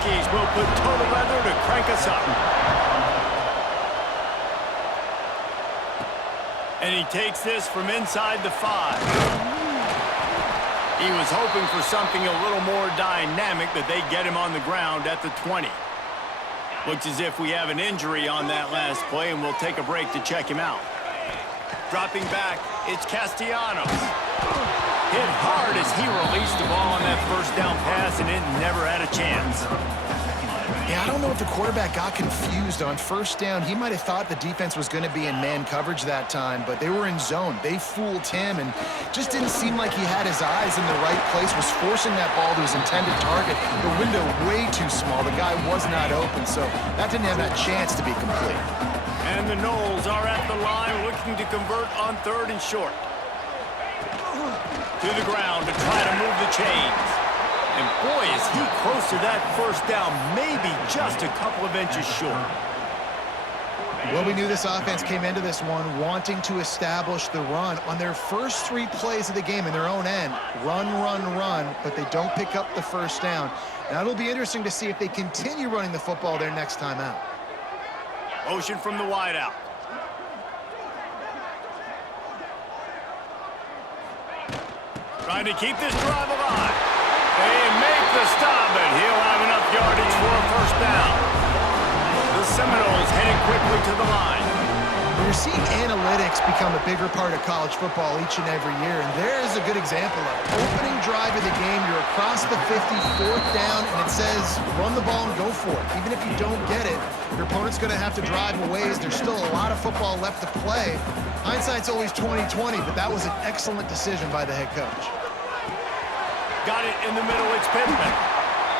rookies will put total leather to crank us up. And he takes this from inside the 5. He was hoping for something a little more dynamic, but they get him on the ground at the 20. Looks as if we have an injury on that last play, and we'll take a break to check him out. Dropping back, it's Castellanos. Hit hard as he released the ball on that first down pass, and it never had a chance. Yeah, I don't know if the quarterback got confused on first down. He might have thought the defense was going to be in man coverage that time, but they were in zone. They fooled him and just didn't seem like he had his eyes in the right place, was forcing that ball to his intended target. The window way too small. The guy was not open, so that didn't have that chance to be complete. And the Knowles are at the line looking to convert on 3rd and short. To the ground to try to move the chains. And boy, is he close to that first down, maybe just a couple of inches short. Well, we knew this offense came into this one wanting to establish the run. On their first 3 plays of the game in their own end, run, but they don't pick up the first down. Now it'll be interesting to see if they continue running the football their next time out. Motion from the wideout. Trying to keep this drive alive. They make the stop, but he'll have enough yardage for a first down. The Seminoles heading quickly to the line. We're seeing analytics become a bigger part of college football each and every year, and there's a good example of it. Opening drive of the game, you're across the 50, 4th down, and it says run the ball and go for it. Even if you don't get it, your opponent's going to have to drive a ways. There's still a lot of football left to play. Hindsight's always 20/20, but that was an excellent decision by the head coach. Got it in the middle, it's Pittman.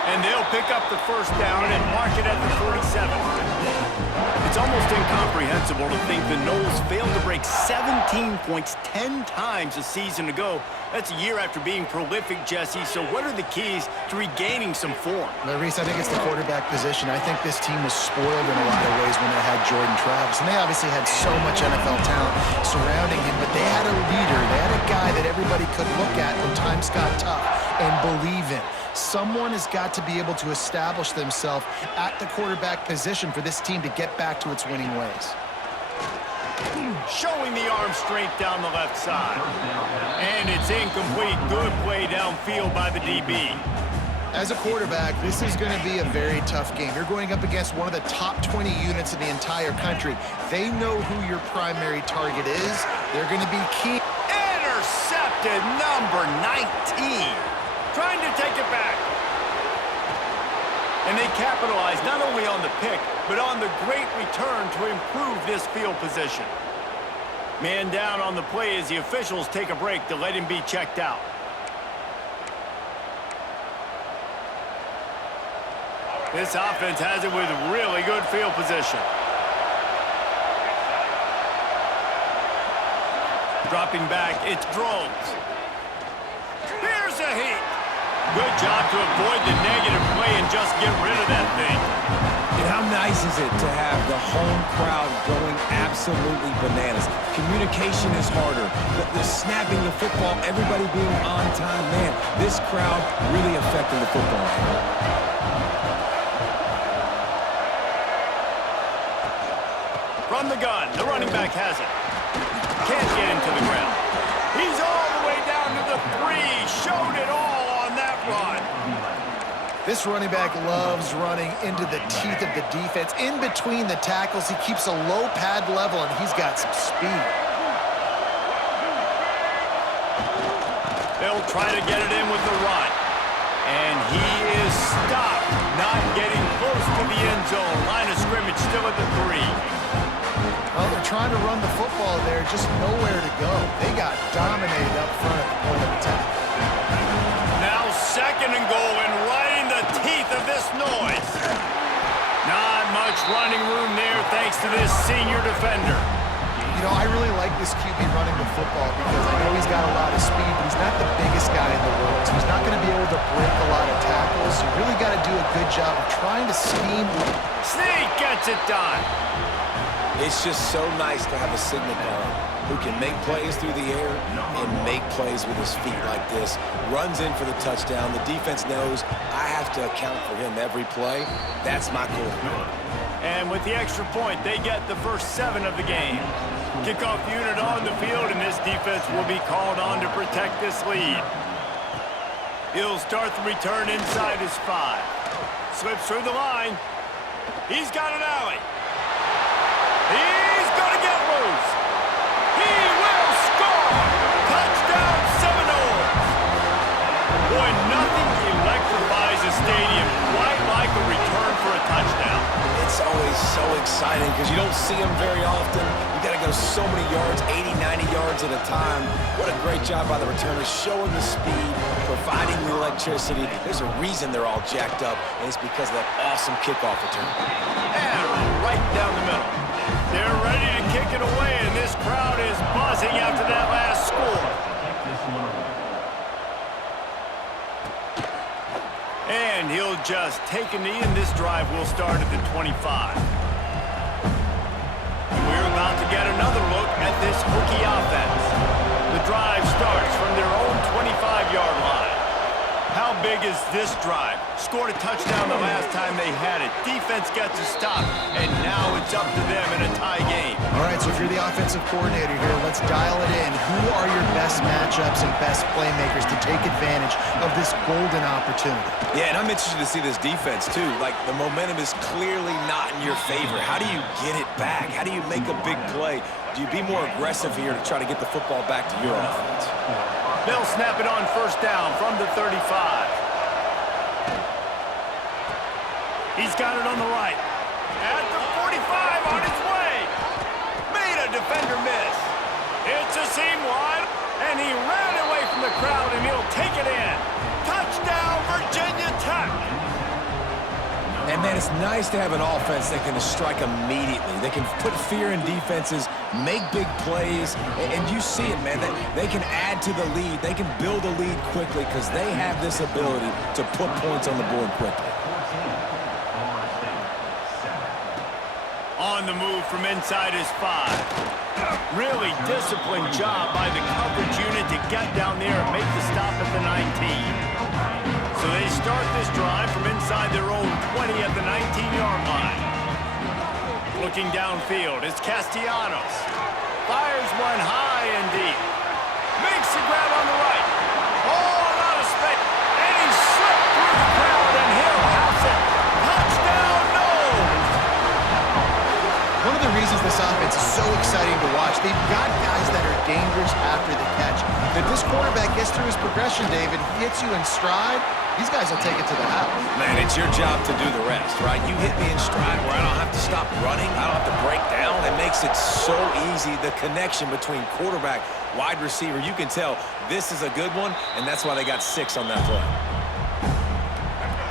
And they'll pick up the first down and mark it at the 47. It's almost incomprehensible to think the Knowles failed to break 17 points 10 times a season ago. That's a year after being prolific, Jesse. So what are the keys to regaining some form? Well, Reese, I think it's the quarterback position. I think this team was spoiled in a lot of ways when they had Jordan Travis. And they obviously had so much NFL talent surrounding him, but they had a leader. They had a guy that everybody could look at when times got tough and believe in. Someone has got to be able to establish themselves at the quarterback position for this team to get back to its winning ways. Showing the arm strength down the left side. And it's incomplete. Good play downfield by the DB. As a quarterback, this is going to be a very tough game. You're going up against one of the top 20 units in the entire country. They know who your primary target is. They're going to be key. Intercepted, number 19. Trying to take it back. And they capitalize not only on the pick, but on the great return to improve this field position. Man down on the play as the officials take a break to let him be checked out. This offense has it with really good field position. Dropping back, it's Drones. Here's a heat. Good job to avoid the negative play and just get rid of that thing. And how nice is it to have the home crowd going absolutely bananas? Communication is harder. The snapping the football, everybody being on time. Man, this crowd really affecting the football game. From the gun, the running back has it. Can't get him to the ground. He's all the way down to the 3. Showed it all on that run. This running back loves running into the teeth of the defense. In between the tackles, he keeps a low pad level, and he's got some speed. They'll try to get it in with the run. And he is stopped, not getting close to the end zone. Line of scrimmage still at the 3. Well, they're trying to run the football there, just nowhere to go. They got dominated up front at the point of attack. Now 2nd and goal, and right in the teeth of this noise. Not much running room there thanks to this senior defender. You know, I really like this QB running the football because I know he's got a lot of speed, but he's not the biggest guy in the world, so he's not going to be able to break a lot of tackles. So you really got to do a good job of trying to scheme. Sneak gets it done. It's just so nice to have a signal caller who can make plays through the air and make plays with his feet like this. Runs in for the touchdown. The defense knows I have to account for him every play. That's my quarterback. And with the extra point, they get the first 7 of the game. Kickoff unit on the field, and this defense will be called on to protect this lead. He'll start the return inside his 5. Slips through the line. He's got an alley. He's going to get loose. He will score. Touchdown Seminoles. Boy, nothing electrifies a stadium quite like a return for a touchdown. It's always so exciting because you don't see them very often. You got to go so many yards, 80, 90 yards at a time. What a great job by the returners, showing the speed, providing the electricity. There's a reason they're all jacked up, and it's because of that awesome kickoff return. And right down the middle. They're ready to kick it away, and this crowd is buzzing after that last score. And he'll just take a knee, and this drive will start at the 25. And we're about to get another look at this Hokie offense. The drive starts from their own 25-yard line. How big is this drive? Scored a touchdown the last time they had it. Defense gets a stop, and now it's up to them in a tie game. All right, so if you're the offensive coordinator here, let's dial it in. Who are your best matchups and best playmakers to take advantage of this golden opportunity? Yeah, and I'm interested to see this defense, too. Like, the momentum is clearly not in your favor. How do you get it back? How do you make a big play? Do you be more aggressive here to try to get the football back to your offense? They'll snap it on first down from the 35. He's got it on the right. At the 45 on his way. Made a defender miss. It's a seam wide, and he ran away from the crowd, and he'll take it in. Touchdown, Virginia Tech. And, man, it's nice to have an offense that can strike immediately. They can put fear in defenses, make big plays, and you see it, man. They can add to the lead. They can build a lead quickly because they have this ability to put points on the board quickly. On the move from inside his 5. Really disciplined job by the coverage unit to get down there and make the stop at the 19. So they start this drive from inside their own 20 at the 19-yard line. Looking downfield, it's Castellanos. Fires one high and deep. Makes the grab on the right. Oh, a lot of space. And he slipped through the crowd, and he'll house it. Touchdown, Noles! One of the reasons this offense is so exciting to watch, they've got guys that are dangerous after the catch. If this quarterback gets through his progression, David, hits you in stride, these guys will take it to the house. Man, it's your job to do the rest, right? You hit me in stride where I don't have to stop running. I don't have to break down. It makes it so easy. The connection between quarterback, wide receiver, you can tell this is a good one, and that's why they got 6 on that play.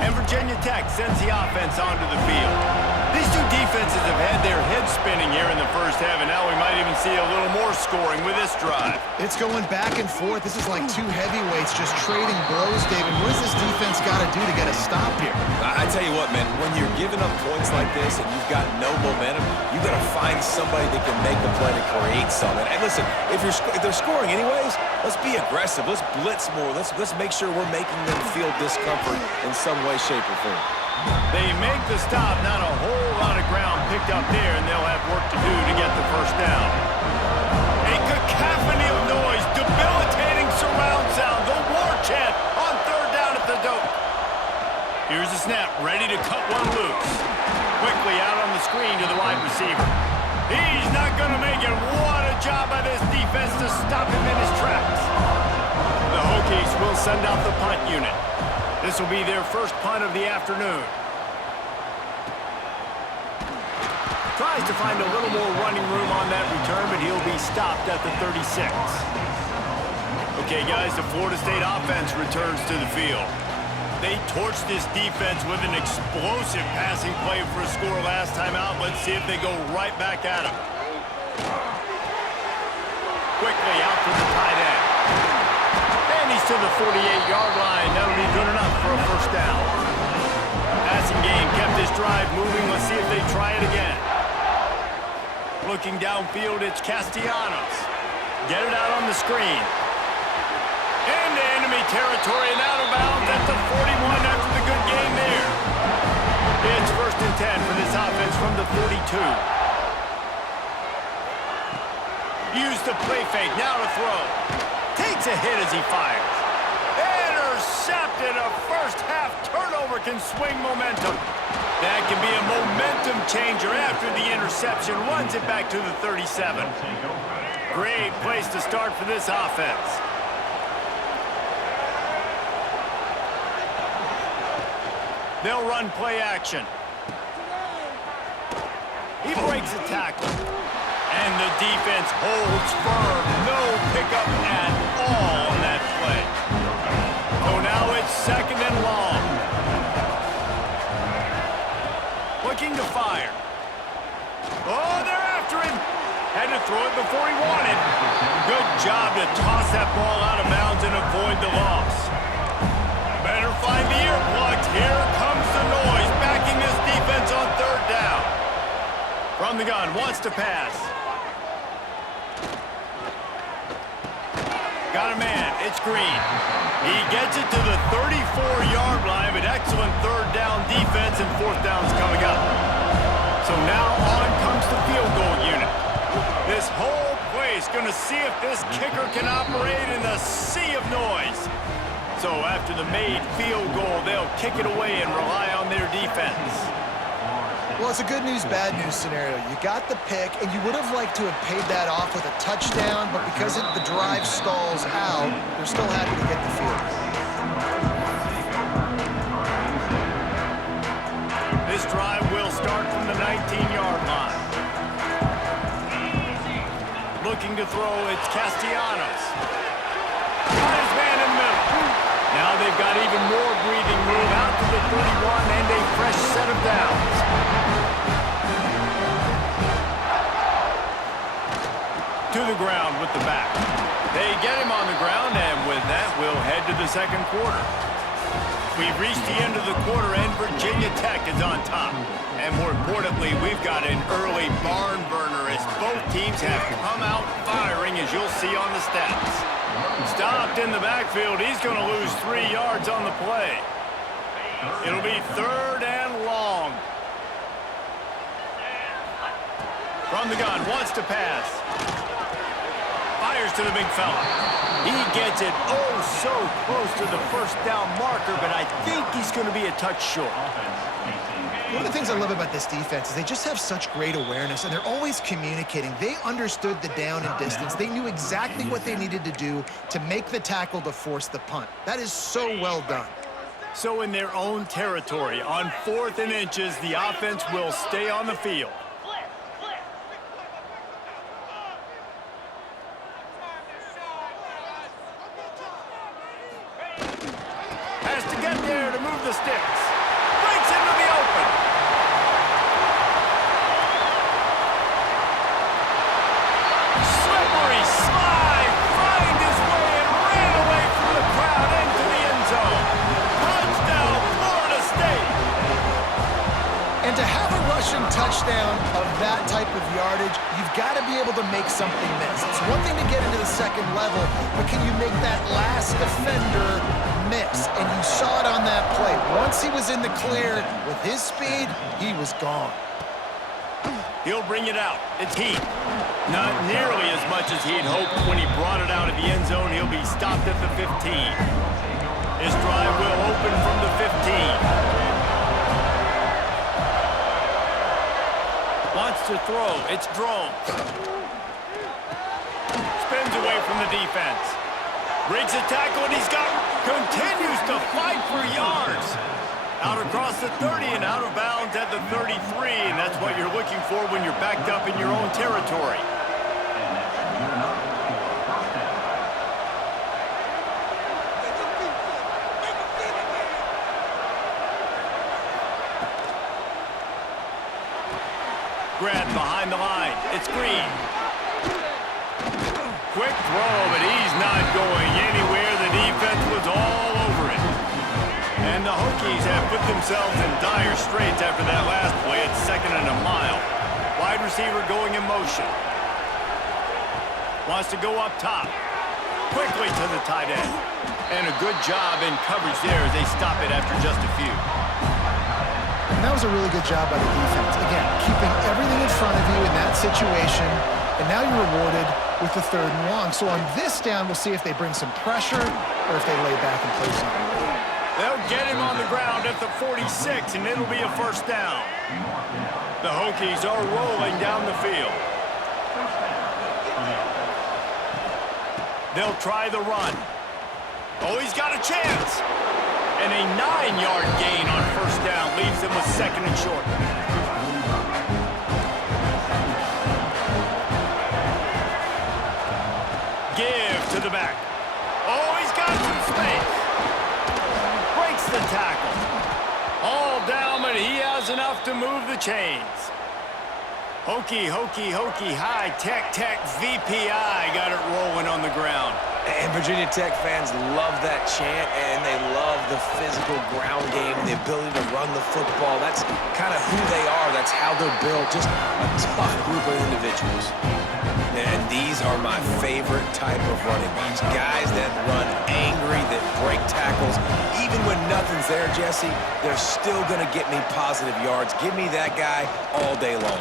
And Virginia Tech sends the offense onto the field. These two defenses have had their heads spinning here in the first half, and now we might even see a little more scoring with this drive. It's going back and forth. This is like two heavyweights just trading blows, David. What does this defense got to do to get a stop here? I tell you what, man, when you're giving up points like this and you've got no momentum, you got to find somebody that can make a play to create something. And listen, if they're scoring anyways, let's be aggressive. Let's blitz more. Let's make sure we're making them feel discomfort in some way, shape, or form. They make the stop, not a whole lot of ground picked up there, and they'll have work to do to get the first down. A cacophony of noise, debilitating surround sound, the war chant on third down at the dope. Here's the snap, ready to cut one loose. Quickly out on the screen to the wide receiver. He's not going to make it. What a job by this defense to stop him in his tracks. The Hokies will send out the punt unit. This will be their first punt of the afternoon. Tries to find a little more running room on that return, but he'll be stopped at the 36. Okay, guys, the Florida State offense returns to the field. They torched this defense with an explosive passing play for a score last time out. Let's see if they go right back at him. Quickly out to the tight end. And he's to the 48-yard line. That'll be good enough for a first down. Passing game kept this drive moving. Let's see if they try it again. Looking downfield, it's Castellanos. Get it out on the screen. Into enemy territory and out of bounds at the 41 after the good game there. It's 1st and 10 for this offense from the 42. Use the play fake, now to throw. Takes a hit as he fires. Intercepted. A first-half turnover can swing momentum. That can be a momentum changer after the interception. Runs it back to the 37. Great place to start for this offense. They'll run play action. He breaks a tackle. And the defense holds firm. No pickup at all on that play. So now it's 2nd and long. Looking to fire. Oh, they're after him. Had to throw it before he wanted. Good job to toss that ball out of bounds and avoid the loss. Better find the earplugs. Here comes the noise, backing this defense on 3rd down. From the gun, wants to pass. Got a man, it's Green. He gets it to the 34-yard line, but excellent 3rd down defense, and 4th down's coming up. So now on comes the field goal unit. This whole place going to see if this kicker can operate in the sea of noise. So after the made field goal, they'll kick it away and rely on their defense. Well, it's a good news, bad news scenario. You got the pick, and you would have liked to have paid that off with a touchdown, but because the drive stalls out, they're still happy to get the field. This drive will start from the 19-yard line. Looking to throw, it's Castellanos. Got his man in the middle. Now they've got even more breathing room out to the 31 and a fresh set of downs. To the ground with the back. They get him on the ground, and with that, we'll head to the 2nd quarter. We've reached the end of the quarter, and Virginia Tech is on top. And more importantly, we've got an early barn burner as both teams have come out firing, as you'll see on the stats. Stopped in the backfield. He's going to lose 3 yards on the play. It'll be 3rd and long. From the gun, wants to pass. Fires to the big fella. He gets it so close to the 1st down marker, but I think he's going to be a touch short. One of the things I love about this defense is they just have such great awareness, and they're always communicating. They understood the down and distance. They knew exactly what they needed to do to make the tackle to force the punt. That is so well done. So in their own territory, on 4th and inches, the offense will stay on the field. Has to get there to move the sticks. Breaks into the open. Slippery slide. Find his way and ran away from the crowd into the end zone. Touchdown, Florida State. And to have a rushing touchdown of that type of yardage, you've got to be able to make something miss. It's one thing to get into the 2nd level, but can you make that last defender miss? And you saw it on that play. Once he was in the clear with his speed, he was gone. He'll bring it out. It's Heat. Not nearly as much as he'd hoped when he brought it out of the end zone. He'll be stopped at the 15. His drive will open from the 15. Wants to throw. It's Drone. Spins away from the defense. Breaks a tackle, and continues to fight for yards. Out across the 30 and out of bounds at the 33, and that's what you're looking for when you're backed up in your own territory. Grabbed behind the line. It's Green. Quick throw, but he's not going anywhere. The defense was all over it. And the Hokies have put themselves in dire straits after that last play. It's 2nd and a mile. Wide receiver going in motion. Wants to go up top. Quickly to the tight end. And a good job in coverage there as they stop it after just a few. And that was a really good job by the defense. Again, keeping everything in front of you in that situation, and now you're rewarded with the 3rd and long. So on this down, we'll see if they bring some pressure or if they lay back and play zone. They'll get him on the ground at the 46, and it'll be a 1st down. The Hokies are rolling down the field. They'll try the run. Oh, he's got a chance. And a 9-yard gain on 1st down leaves them with 2nd and short. Give to the back. Oh, he's got some space. Breaks the tackle. All down, but he has enough to move the chains. Hokey, hokey, hokey, high, tech, VPI got it rolling on the ground. And Virginia Tech fans love that chant, and they love the physical ground game, the ability to run the football. That's kind of who they are. That's how they're built. Just a tough group of individuals. And these are my favorite type of running backs. Guys that run angry, that break tackles. Even when nothing's there, Jesse, they're still going to get me positive yards. Give me that guy all day long.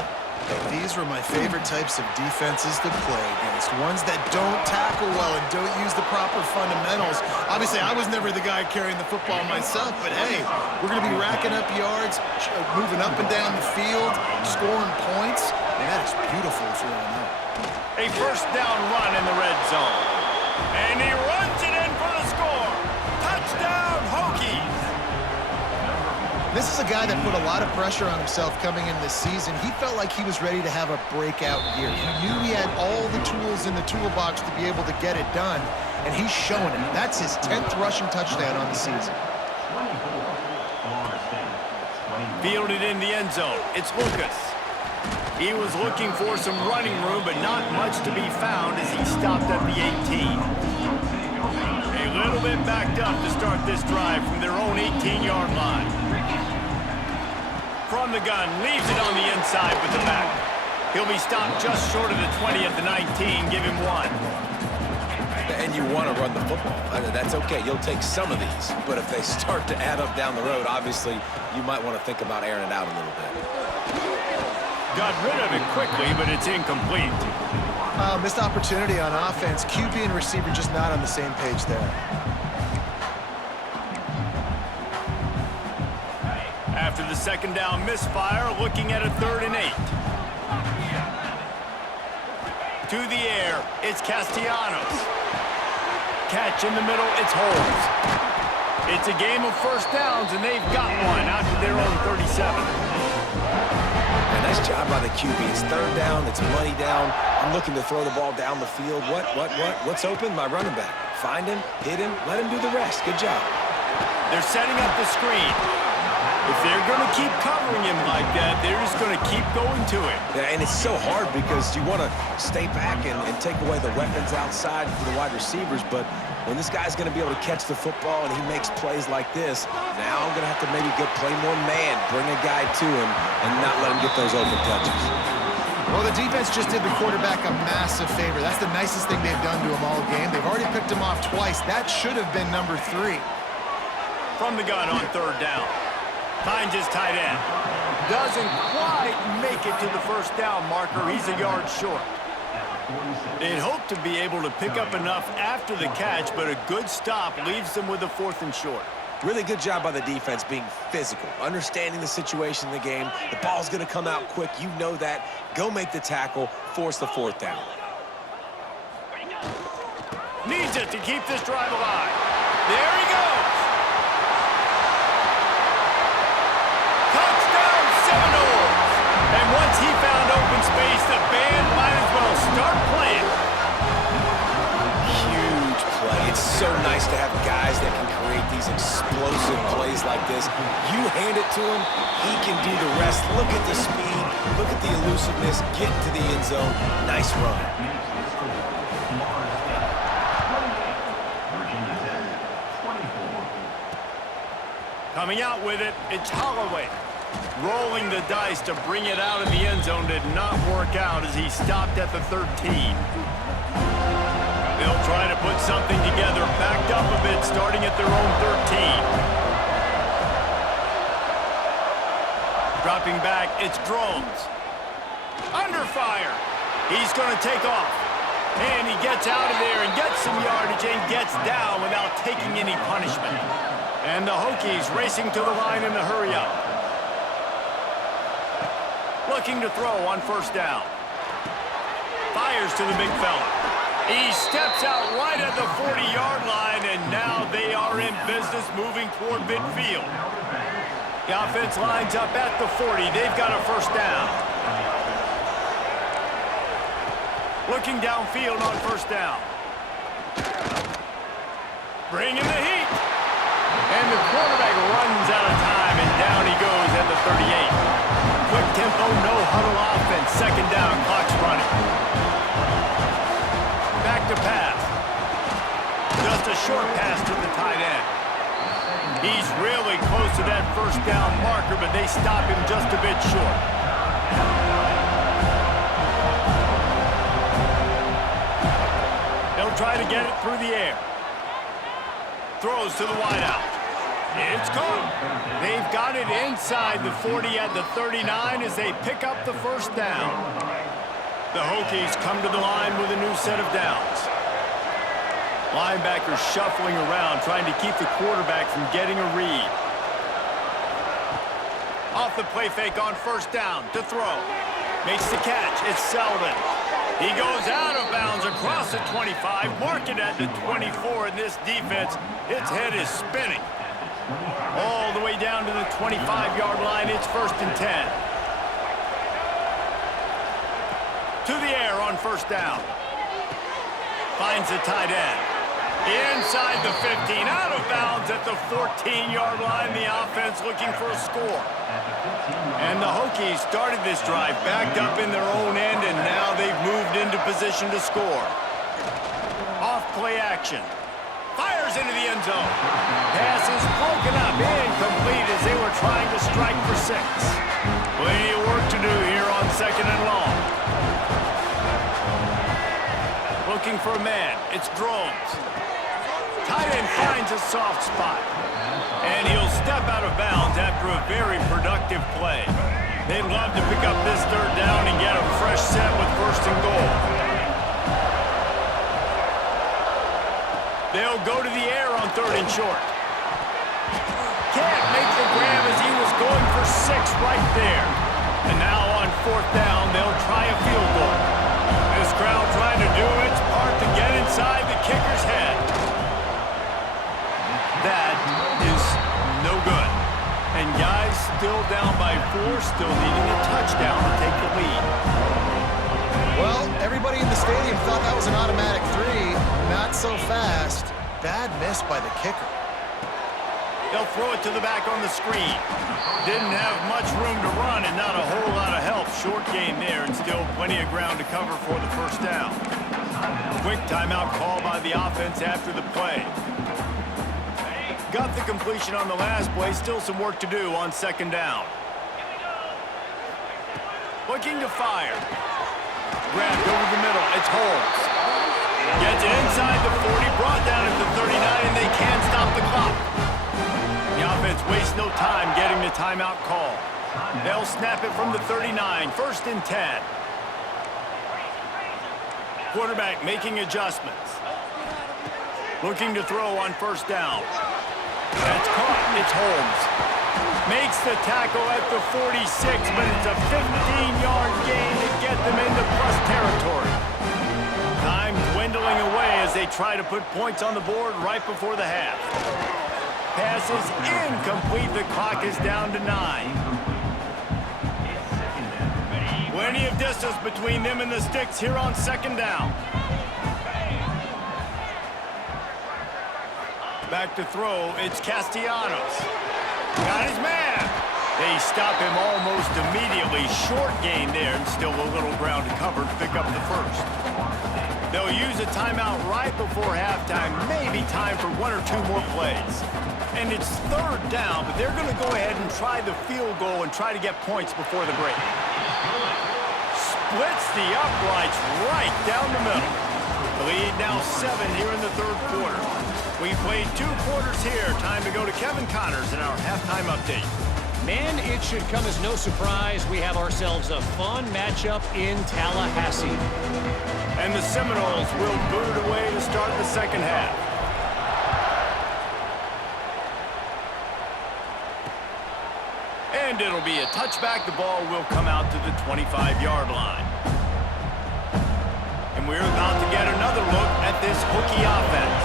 These were my favorite types of defenses to play against. Ones that don't tackle well and don't use the proper fundamentals. Obviously, I was never the guy carrying the football myself, but hey, we're going to be racking up yards, moving up and down the field, scoring points. And that is beautiful if you're on that. A 1st down run in the red zone. And he runs it in for the score. Touchdown, Hokies! This is a guy that put a lot of pressure on himself coming in this season. He felt like he was ready to have a breakout year. He knew he had all the tools in the toolbox to be able to get it done, and he's showing it. That's his 10th rushing touchdown on the season. Fielded in the end zone. It's Lucas. He was looking for some running room, but not much to be found as he stopped at the 18. A little bit backed up to start this drive from their own 18-yard line. From the gun, leaves it on the inside with the back. He'll be stopped just short of the 20 at the 19. Give him 1. And you want to run the football. That's okay. You'll take some of these. But if they start to add up down the road, obviously, you might want to think about airing it out a little bit. Got rid of it quickly, but it's incomplete. Missed opportunity on offense. QB and receiver just not on the same page there. After the 2nd down misfire, looking at a 3rd and 8. To the air, it's Castellanos. Catch in the middle, it's Holmes. It's a game of 1st downs, and they've got one out to their own 37. And nice job by the QB. It's 3rd down, it's money down. I'm looking to throw the ball down the field. What's open? My running back. Find him, hit him, let him do the rest. Good job. They're setting up the screen. If they're going to keep covering him like that, they're just going to keep going to him. Yeah, and it's so hard because you want to stay back and take away the weapons outside for the wide receivers, but when this guy's going to be able to catch the football and he makes plays like this, now I'm going to have to maybe play more man, bring a guy to him, and not let him get those open touches. Well, the defense just did the quarterback a massive favor. That's the nicest thing they've done to him all game. They've already picked him off twice. That should have been number 3. From the gun on 3rd down. Finds his tight end. Doesn't quite make it to the 1st down marker. He's a yard short. They'd hope to be able to pick up enough after the catch, but a good stop leaves them with a 4th and short. Really good job by the defense being physical, understanding the situation in the game. The ball's going to come out quick. You know that. Go make the tackle, force the 4th down. Needs it to keep this drive alive. There he goes. Touchdown Seminoles. And once he found open space, the band might as well start playing. Huge play. It's so nice to have guys that can create these explosive plays like this. You hand it to him, he can do the rest. Look at the speed, look at the elusiveness, get into the end zone. Nice run. Coming out with it, it's Holloway. Rolling the dice to bring it out of the end zone did not work out as he stopped at the 13. They'll try to put something together, backed up a bit, starting at their own 13. Dropping back, it's Drones. Under fire. He's going to take off. And he gets out of there and gets some yardage and gets down without taking any punishment. And the Hokies racing to the line in the hurry-up. Looking to throw on first down. Fires to the big fella. He steps out right at the 40-yard line, and now they are in business moving toward midfield. The offense lines up at the 40. They've got a first down. Looking downfield on first down. Bringing the heat. And the quarterback runs out of time, and down he goes at the 38. Quick tempo, no huddle offense. Second down, clock's running. Back to pass. Just a short pass to the tight end. He's really close to that first down marker, but they stop him just a bit short. They'll try to get it through the air. Throws to the wideout. It's caught. They've got it inside the 40 at the 39 as they pick up the first down. The Hokies come to the line with a new set of downs. Linebackers shuffling around, trying to keep the quarterback from getting a read. Off the play fake on first down to throw. Makes the catch. It's Selden. He goes out of bounds across the 25, marking at the 24, and this defense, its head is spinning. All the way down to the 25-yard line, it's first and 10. To the air on first down. Finds the tight end. Inside the 15, out of bounds at the 14-yard line. The offense looking for a score. And the Hokies started this drive backed up in their own end, and now they've moved into position to score. Off play action. Fires into the end zone. Pass is broken up, incomplete as they were trying to strike for 6. Plenty of work to do here on second and long. Looking for a man. It's Drones. Tight end finds a soft spot. And he'll step out of bounds after a very productive play. They'd love to pick up this third down and get a fresh set with first and goal. They'll go to the air on third and short. Can't make the grab as he was going for 6 right there. And now on fourth down, they'll try a field goal. This crowd trying to do its part to get inside the kicker's head. That is no good. And guys still down by 4, still needing a touchdown to take the lead. Well, everybody in the stadium thought that was an automatic 3. Not so fast. Bad miss by the kicker. They'll throw it to the back on the screen. Didn't have much room to run and not a whole lot of help. Short gain there and still plenty of ground to cover for the first down. Quick timeout call by the offense after the play. Got the completion on the last play. Still some work to do on second down. Looking to fire. Grabbed over the middle. It's Holmes. Gets it inside the 40. Brought down at the 39, and they can't stop the clock. The offense wastes no time getting the timeout call. They'll snap it from the 39. First and 10. Quarterback making adjustments. Looking to throw on first down. That's caught. It's Holmes. Makes the tackle at the 46, but it's a 15-yard gain to get them into plus territory. Time dwindling away as they try to put points on the board right before the half. Pass is incomplete. The clock is down to 9. Plenty of distance between them and the sticks here on second down. Back to throw, it's Castellanos. Got his man. They stop him almost immediately. Short gain there and still a little ground to cover to pick up the first. They'll use a timeout right before halftime, maybe time for 1 or 2 more plays. And it's 3rd down, but they're going to go ahead and try the field goal and try to get points before the break. Splits the uprights right down the middle. The lead now 7 here in the 3rd quarter. We played 2 quarters here. Time to go to Kevin Connors in our halftime update. Man, it should come as no surprise we have ourselves a fun matchup in Tallahassee. And the Seminoles will boot it away to start the 2nd half. And it'll be a touchback. The ball will come out to the 25-yard line. And we're about to get another look at this Hokie offense.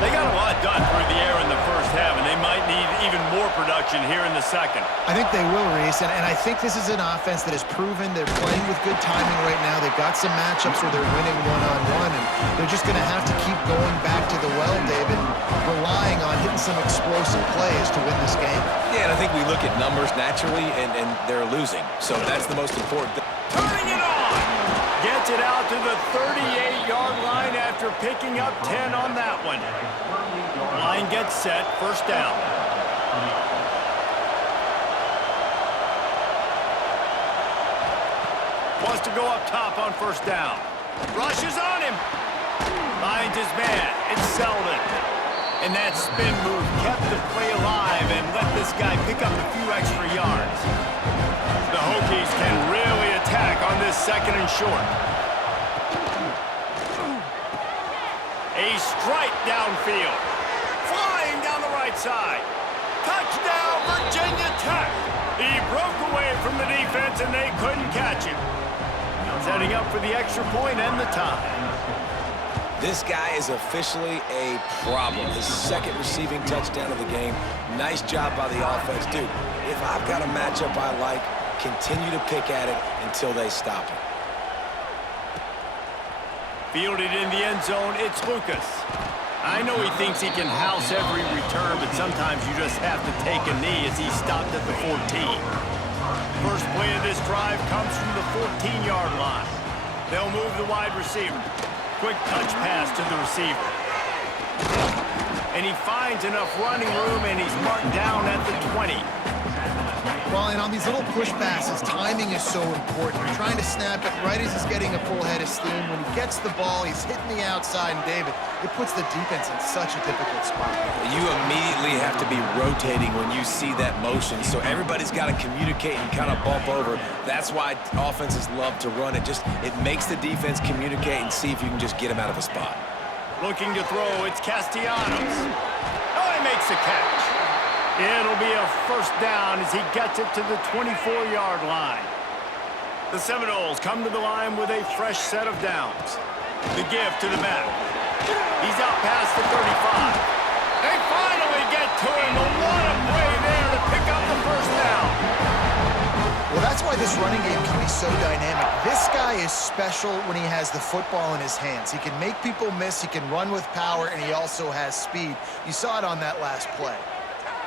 They got a lot done through the air in the 1st half, and they might need even more production here in the 2nd. I think they will, Reese, and I think this is an offense that has proven they're playing with good timing right now. They've got some matchups where they're winning one-on-one, and they're just going to have to keep going back to the well, David, and relying on hitting some explosive plays to win this game. Yeah, and I think we look at numbers naturally, and they're losing. So that's the most important thing. Turning it on! Gets it out to the 38-yard line after picking up 10 on that one. Line gets set, 1st down. Wants to go up top on 1st down. Rushes on him. Finds his man. It's Selden. And that spin move kept the play alive and let this guy pick up a few extra yards. The Hokies can really attack on this 2nd and short. A strike downfield. Flying down the right side. Touchdown, Virginia Tech. He broke away from the defense and they couldn't catch him. Setting up for the extra point and the tie. This guy is officially a problem. His 2nd receiving touchdown of the game. Nice job by the offense. Dude, if I've got a matchup I like, continue to pick at it until they stop it. Fielded in the end zone, it's Lucas. I know he thinks he can house every return, but sometimes you just have to take a knee as he stopped at the 14. First play of this drive comes from the 14-yard line. They'll move the wide receiver. Quick touch pass to the receiver. And he finds enough running room, and he's marked down at the 20. Well, and on these little push passes, timing is so important. You're trying to snap it right as he's getting a full head of steam. When he gets the ball, he's hitting the outside, and David, it puts the defense in such a difficult spot. You immediately have to be rotating when you see that motion, so everybody's got to communicate and kind of bump over. That's why offenses love to run it. It makes the defense communicate and see if you can just get him out of a spot. Looking to throw, it's Castellanos. Oh, he makes a catch. It'll be a 1st down as he gets it to the 24-yard line. The Seminoles come to the line with a fresh set of downs. The give to the back. He's out past the 35. They finally get to him. What a play there to pick up the 1st down. Well, that's why this running game can be so dynamic. This guy is special when he has the football in his hands. He can make people miss, he can run with power, and he also has speed. You saw it on that last play.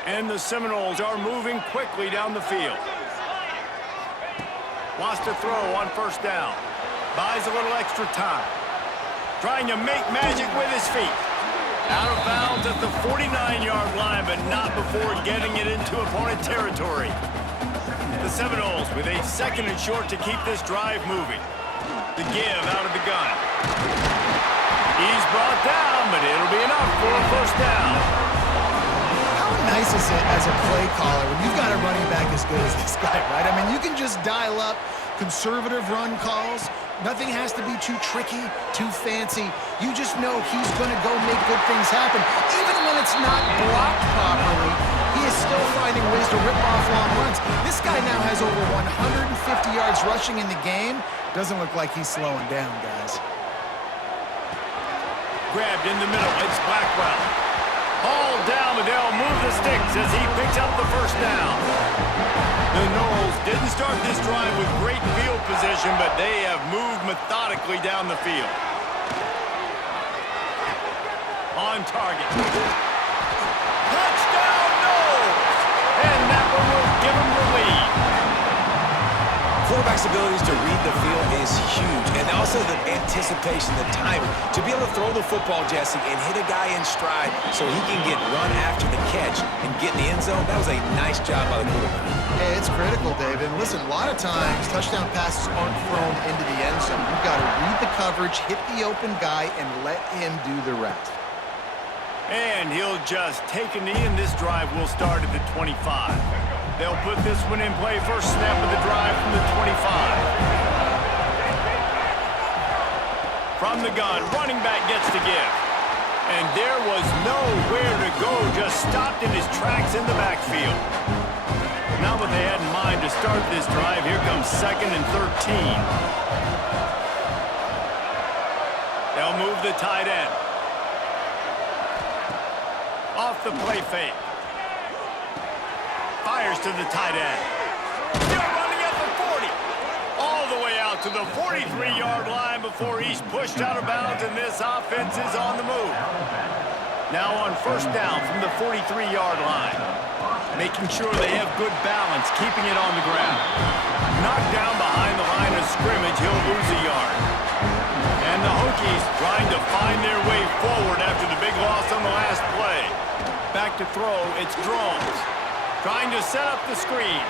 And the Seminoles are moving quickly down the field. Wants to throw on 1st down. Buys a little extra time. Trying to make magic with his feet. Out of bounds at the 49-yard line, but not before getting it into opponent territory. The Seminoles with a 2nd and short to keep this drive moving. The give out of the gun. He's brought down, but it'll be enough for a 1st down. How nice is it as a play caller when you've got a running back as good as this guy, right? I mean, you can just dial up conservative run calls. Nothing has to be too tricky, too fancy. You just know he's going to go make good things happen. Even when it's not blocked properly, he is still finding ways to rip off long runs. This guy now has over 150 yards rushing in the game. Doesn't look like he's slowing down, guys. Grabbed in the middle, it's Blackwell. Hauled down, but they'll move the sticks as he picks up the 1st down. The Noles didn't start this drive with great field position, but they have moved methodically down the field. On target. Touchdown, Noles! And that one will give them the lead. Quarterback quarterback's abilities to read the field is huge, and also the anticipation, the timing. To be able to throw the football, Jesse, and hit a guy in stride so he can get run after the catch and get in the end zone, that was a nice job by the quarterback. Yeah, it's critical, David. And listen, a lot of times, touchdown passes aren't thrown into the end zone. You've got to read the coverage, hit the open guy, and let him do the rest. And he'll just take a knee, and this drive will start at the 25. They'll put this one in play. First snap of the drive from the 25. From the gun, running back gets to give. And there was nowhere to go, just stopped in his tracks in the backfield. Not what they had in mind to start this drive. Here comes 2nd and 13. They'll move the tight end. Off the play fake. Fires to the tight end. Still running at the 40. All the way out to the 43-yard line before he's pushed out of bounds, and this offense is on the move. Now on first down from the 43-yard line. Making sure they have good balance, keeping it on the ground. Knocked down behind the line of scrimmage, he'll lose a yard. And the Hokies trying to find their way forward after the big loss on the last play. Back to throw, it's Drones. Trying to set up the screen.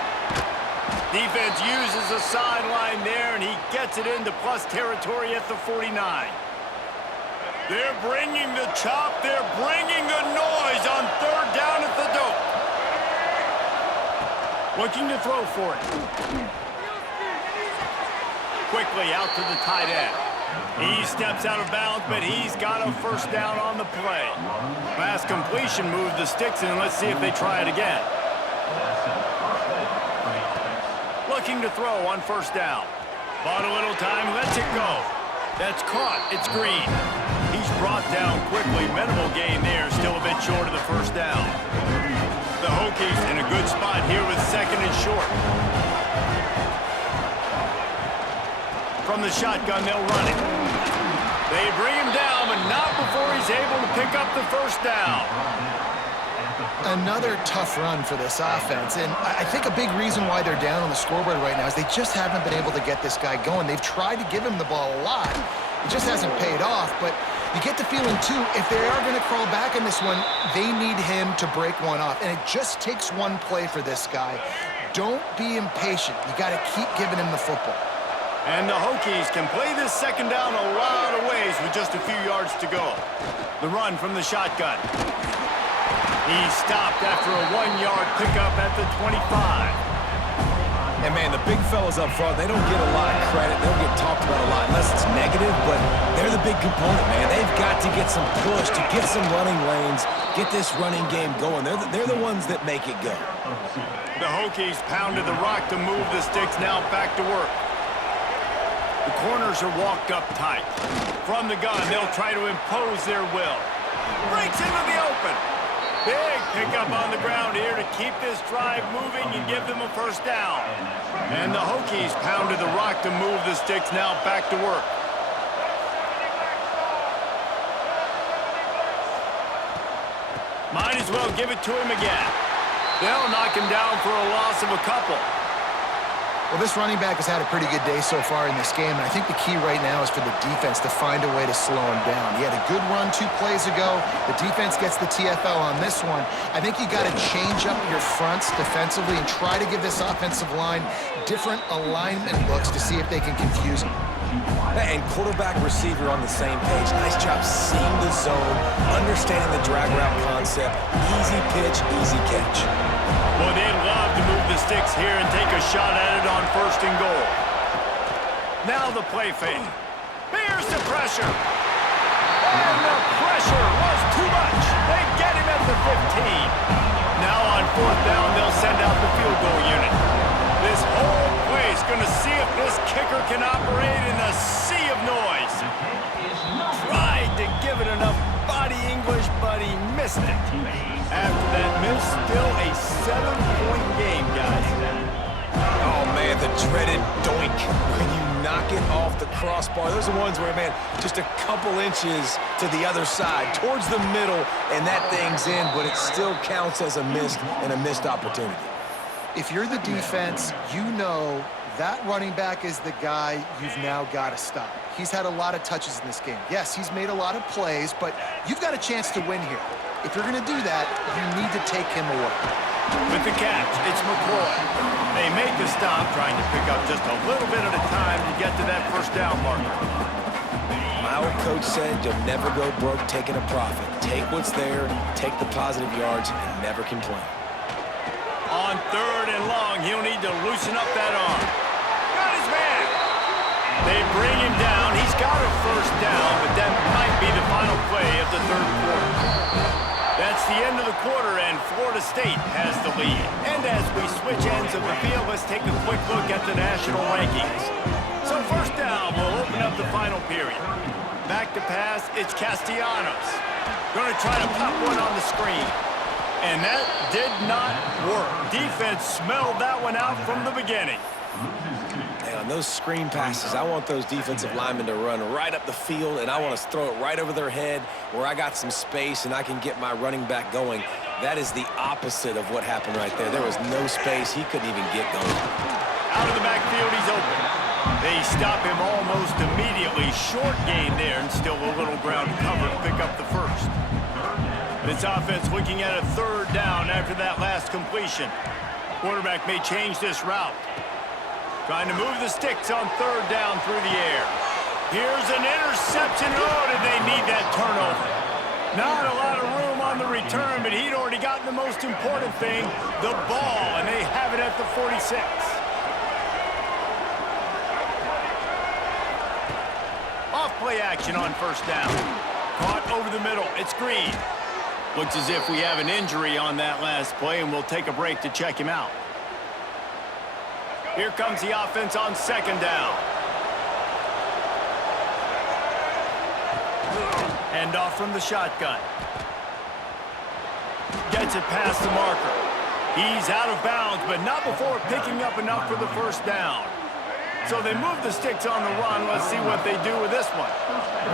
Defense uses a sideline there, and he gets it into plus territory at the 49. They're bringing the chop, they're bringing the noise on third down at the dope. Looking to throw for it. Quickly out to the tight end. He steps out of bounds, but he's got a first down on the play. Pass completion moved the sticks in. Let's see if they try it again. Looking to throw on first down. Bought a little time, lets it go. That's caught. It's Green. He's brought down quickly. Minimal gain there. Still a bit short of the first down. The Hokies in a good spot here with 2nd and short. From the shotgun, they'll run it. They bring him down, but not before he's able to pick up the first down. Another tough run for this offense, and I think a big reason why they're down on the scoreboard right now is they just haven't been able to get this guy going. They've tried to give him the ball a lot. It just hasn't paid off, but you get the feeling, too, if they are going to crawl back in this one, they need him to break one off, and it just takes one play for this guy. Don't be impatient. You got to keep giving him the football. And the Hokies can play this second down a lot of ways with just a few yards to go. The run from the shotgun. He's stopped after a 1-yard pickup at the 25. And, man, the big fellas up front, they don't get a lot of credit. They don't get talked about a lot unless it's negative, but they're the big component, man. They've got to get some push, to get some running lanes, get this running game going. They're the ones that make it go. The Hokies pounded the rock to move the sticks, now back to work. The corners are walked up tight. From the gun, they'll try to impose their will. Breaks into the open. Big pickup on the ground here to keep this drive moving and give them a first down. And the Hokies pounded the rock to move the sticks, now back to work. Might as well give it to him again. They'll knock him down for a loss of a couple. Well, this running back has had a pretty good day so far in this game, and I think the key right now is for the defense to find a way to slow him down. He had a good run 2 plays ago. The defense gets the TFL on this one. I think you got to change up your fronts defensively and try to give this offensive line different alignment looks to see if they can confuse him. And quarterback receiver on the same page. Nice job seeing the zone, understanding the drag route concept. Easy pitch, easy catch. Well, they'd love to move the sticks here and take a shot at it on 1st and goal. Now the play fake. Here's the pressure. And the pressure was too much. They get him at the 15. Now on 4th down, they'll send out the field goal unit. This whole place going to see if this kicker can operate in a sea of noise. Tried to give it enough body English, but he missed it. After that miss, still a 7-point game, guys. Oh, man, the dreaded doink when you knock it off the crossbar. Those are ones where, man, just a couple inches to the other side, towards the middle, and that thing's in, but it still counts as a missed opportunity. If you're the defense, you know That running back is the guy you've now got to stop. He's had a lot of touches in this game. Yes, he's made a lot of plays, but you've got a chance to win here. If you're going to do that, you need to take him away. With the catch, it's McCoy. They make the stop, trying to pick up just a little bit at a time to get to that first down marker. My old coach said you'll never go broke taking a profit. Take what's there, take the positive yards, and never complain. On 3rd and long, he'll need to loosen up that arm. Got his man. They bring him down. He's got a first down, but that might be the final play of the 3rd quarter. That's the end of the quarter, and Florida State has the lead. And as we switch ends of the field, let's take a quick look at the national rankings. So first down will open up the final period. Back to pass, it's Castellanos. Going to try to pop one on the screen. And that did not work. Defense smelled that one out from the beginning. And on those screen passes, I want those defensive linemen to run right up the field, and I want to throw it right over their head where I got some space and I can get my running back going. That is the opposite of what happened right there. There was no space. He couldn't even get going. Out of the backfield, he's open. They stop him almost immediately. Short gain there, and still a little ground cover to pick up the first. This offense looking at a 3rd down after that last completion. Quarterback may change this route. Trying to move the sticks on 3rd down through the air. Here's an interception. Oh, did they need that turnover? Not a lot of room on the return, but he'd already gotten the most important thing, the ball, and they have it at the 46. Off-play action on 1st down. Caught over the middle. It's Green. Looks as if we have an injury on that last play, and we'll take a break to check him out. Here comes the offense on 2nd down. Hand off from the shotgun. Gets it past the marker. He's out of bounds, but not before picking up enough for the 1st down. So they move the sticks on the run. Let's see what they do with this one.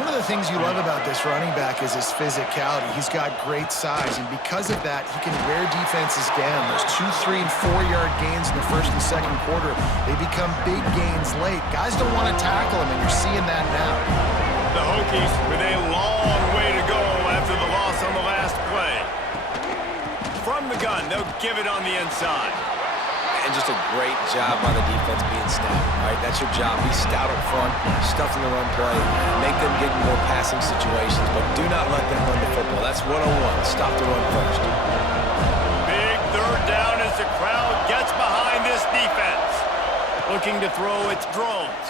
One of the things you love about this running back is his physicality. He's got great size, and because of that, he can wear defenses down. Those 2, 3, and 4-yard gains in the 1st and 2nd quarter, they become big gains late. Guys don't want to tackle him, and you're seeing that now. The Hokies with a long way to go after the loss on the last play. From the gun, they'll give it on the inside. And just a great job by the defense being stout. All right, that's your job. Be stout up front, stuff in the run play, make them get in more passing situations, but do not let them run the football. That's 101. Stop the run first. Big 3rd down as the crowd gets behind this defense. Looking to throw its drones.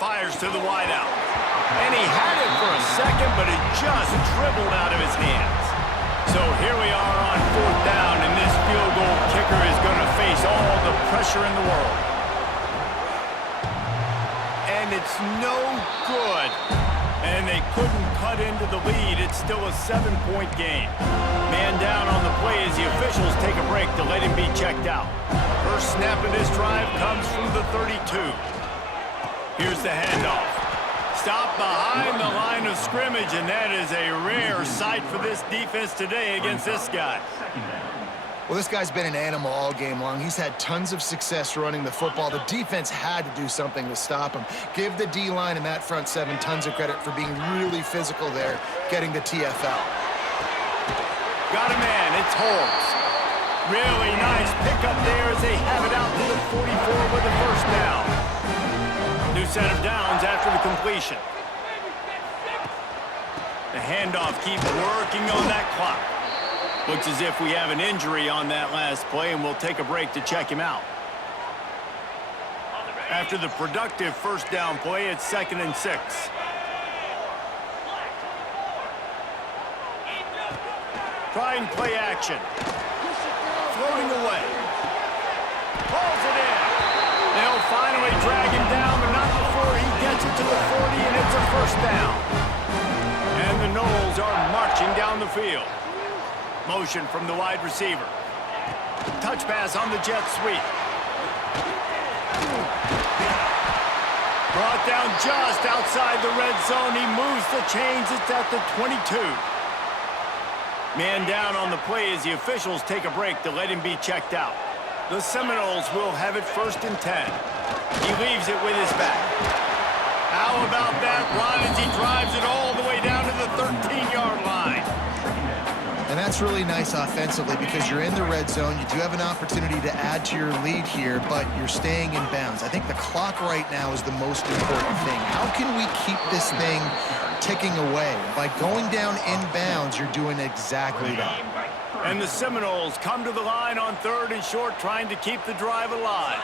Fires to the wideout. And he had it for a second, but it just dribbled out of his hands. So here we are on 4th down, and this field goal kicker is going to face all the pressure in the world. And it's no good. And they couldn't cut into the lead. It's still a 7-point game. Man down on the play as the officials take a break to let him be checked out. First snap of this drive comes from the 32. Here's the handoff. Stop behind the line of scrimmage, and that is a rare sight for this defense today against this guy. Well, this guy's been an animal all game long. He's had tons of success running the football. The defense had to do something to stop him. Give the D-line and that front 7 tons of credit for being really physical there, getting the TFL. Got a man. It's Holmes. Really nice pickup there as they have it out to the 44 with the 1st down. New set of downs after the completion. The handoff keeps working on that clock. Looks as if we have an injury on that last play, and we'll take a break to check him out. After the productive 1st down play, it's 2nd and 6. Trying play action. Floating away. Pulls it in. They'll finally drag him down, but not before he gets it to the 40, and it's a 1st down. And the Noles are marching down the field. Motion from the wide receiver. Touch pass on the jet sweep. Brought down just outside the red zone. He moves the chains. It's at the 22. Man down on the play as the officials take a break to let him be checked out. The Seminoles will have it 1st and 10. He leaves it with his back. How about that run as he drives it all the way down to the 13-yard line? And that's really nice offensively because you're in the red zone. You do have an opportunity to add to your lead here, but you're staying in bounds. I think the clock right now is the most important thing. How can we keep this thing ticking away? By going down in bounds, you're doing exactly that. And the Seminoles come to the line on 3rd and short, trying to keep the drive alive.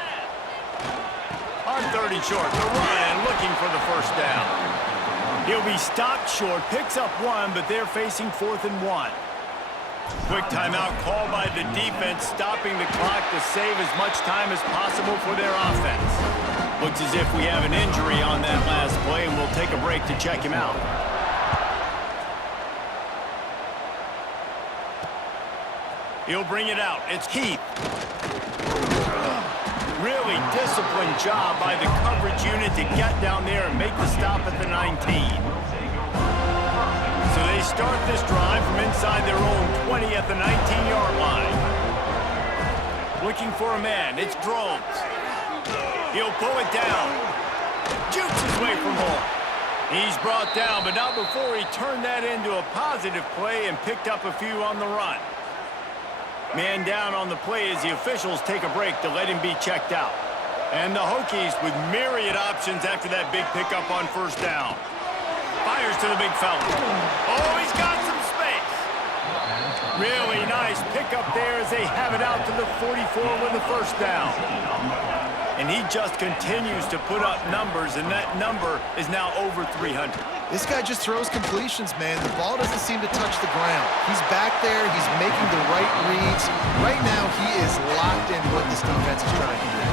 On 3rd and short, the run and looking for the 1st down. He'll be stopped short, picks up 1, but they're facing 4th and 1. Quick timeout called by the defense, stopping the clock to save as much time as possible for their offense. Looks as if we have an injury on that last play, and we'll take a break to check him out. He'll bring it out. It's Heath. Really disciplined job by the coverage unit to get down there and make the stop at the 19. So they start this drive from inside their own 20 at the 19-yard line. Looking for a man. It's Drones. He'll pull it down. Jukes his way for more. He's brought down, but not before he turned that into a positive play and picked up a few on the run. Man down on the play as the officials take a break to let him be checked out. And the Hokies with myriad options after that big pickup on 1st down. Fires to the big fella. Oh, he's got some space. Really nice pickup there as they have it out to the 44 with the 1st down. And he just continues to put up numbers, and that number is now over 300. This guy just throws completions, man. The ball doesn't seem to touch the ground. He's back there. He's making the right reads. Right now, he is locked in what this defense is trying to do.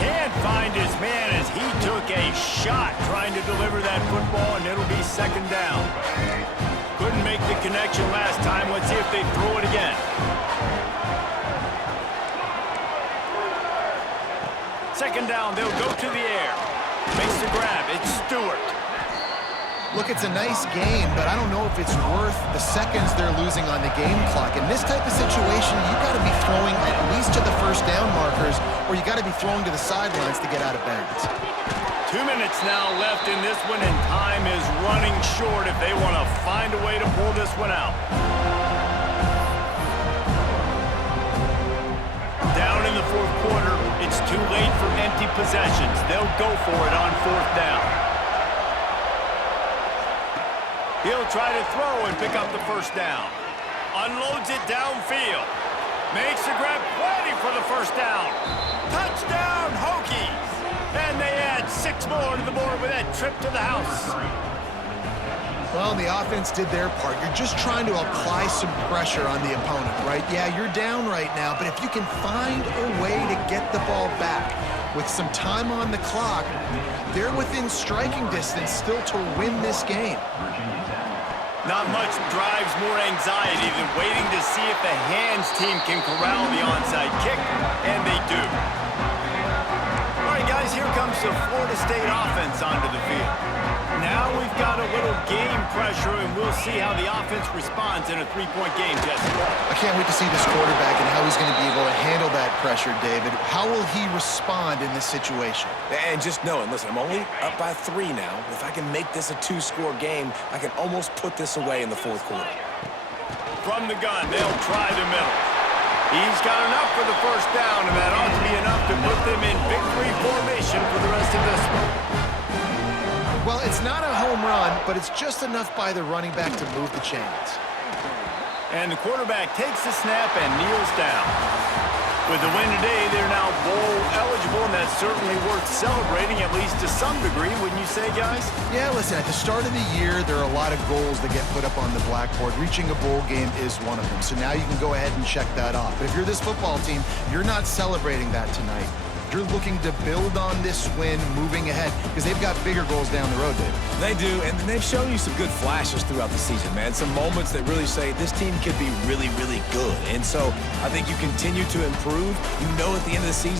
Can't find his man as he took a shot trying to deliver that football, and it'll be 2nd down. Couldn't make the connection last time. Let's see if they throw it again. Second down, they'll go to the air. Makes the grab. It's Stewart. Look, it's a nice gain, but I don't know if it's worth the seconds they're losing on the game clock. In this type of situation, you got to be throwing at least to the 1st down markers, or you got to be throwing to the sidelines to get out of bounds. 2 minutes now left in this one, and time is running short if they want to find a way to pull this one out. Down in the 4th quarter, it's too late for empty possessions. They'll go for it on 4th down. He'll try to throw and pick up the 1st down. Unloads it downfield. Makes the grab, plenty for the 1st down. Touchdown, Hokies! And they add 6 more to the board with that trip to the house. Well, the offense did their part. You're just trying to apply some pressure on the opponent, right? Yeah, you're down right now, but if you can find a way to get the ball back with some time on the clock, they're within striking distance still to win this game. Not much drives more anxiety than waiting to see if the hands team can corral the onside kick, and they do. All right, guys, here comes the Florida State offense onto the field. Now we've got a little game pressure, and we'll see how the offense responds in a 3-point game, Jesse. I can't wait to see this quarterback and how he's going to be able to handle that pressure, David. How will he respond in this situation? And just knowing, listen, I'm only up by 3 now. If I can make this a 2-score game, I can almost put this away in the 4th quarter. From the gun, they'll try the middle. He's got enough for the 1st down, and that ought to be enough to put them in victory formation for the rest of this one. Well, it's not a home run, but it's just enough by the running back to move the chains. And the quarterback takes the snap and kneels down. With the win today, they're now bowl eligible, and that's certainly worth celebrating, at least to some degree, wouldn't you say, guys? Yeah, listen, at the start of the year, there are a lot of goals that get put up on the blackboard. Reaching a bowl game is one of them, so now you can go ahead and check that off. But if you're this football team, you're not celebrating that tonight. You're looking to build on this win moving ahead because they've got bigger goals down the road, David. They do, and they've shown you some good flashes throughout the season, man. Some moments that really say this team could be really, really good. And so I think you continue to improve. You know at the end of the season,